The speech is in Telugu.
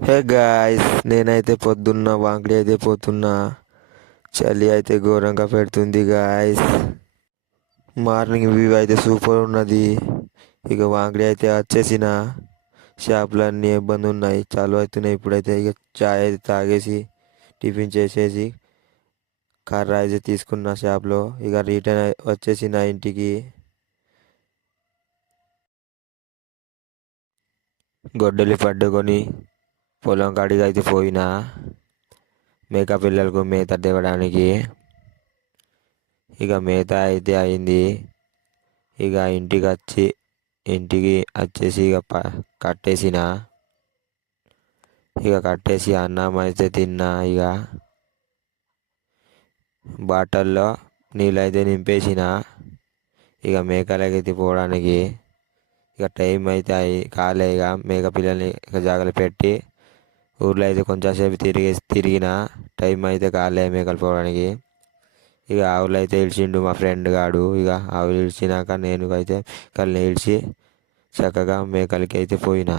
హే గాయ్స్, నేనైతే పొద్దున్న వాంకిడి అయితే పోతున్నా. చలి అయితే ఘోరంగా పెడుతుంది గాయ్స్. మార్నింగ్ వ్యూ అయితే సూపర్ ఉన్నది. ఇక వాంకిడి అయితే వచ్చేసిన. షాపులన్నీ ఇబ్బంది ఉన్నాయి, చాలు అవుతున్నాయి. ఇప్పుడైతే ఇక చాయ్ అయితే తాగేసి టిఫిన్ చేసేసి కర్ర అయితే తీసుకున్న షాప్లో. ఇక రిటర్న్ వచ్చేసిన ఇంటికి. గొడ్డలి పట్టుకొని పొలం కాడికి అయితే పోయినా మేక పిల్లలకు మేత తేవడానికి. ఇక మేత అయితే అయింది. ఇక ఇంటికి వచ్చేసి కట్టేసిన. ఇక కట్టేసి అన్నం అయితే తిన్నా. ఇక బాటల్లో నీళ్ళు అయితే నింపేసిన. ఇక మేకలకైతే పోవడానికి. ఇక టైం అయితే కాలే. ఇక మేక పిల్లల్ని ఇక జాగ్రత్త పెట్టి ఊర్లో అయితే కొంచెంసేపు తిరిగిన. టైం అయితే కాలే మేకలు పోవడానికి. ఇక ఆవులు అయితే ఇడిచిండు మా ఫ్రెండ్ గాడు. ఇక ఆవులు ఇడిచినాక నేను అయితే కళ్ళు ఇడిచి చక్కగా మేకలకి అయితే పోయినా.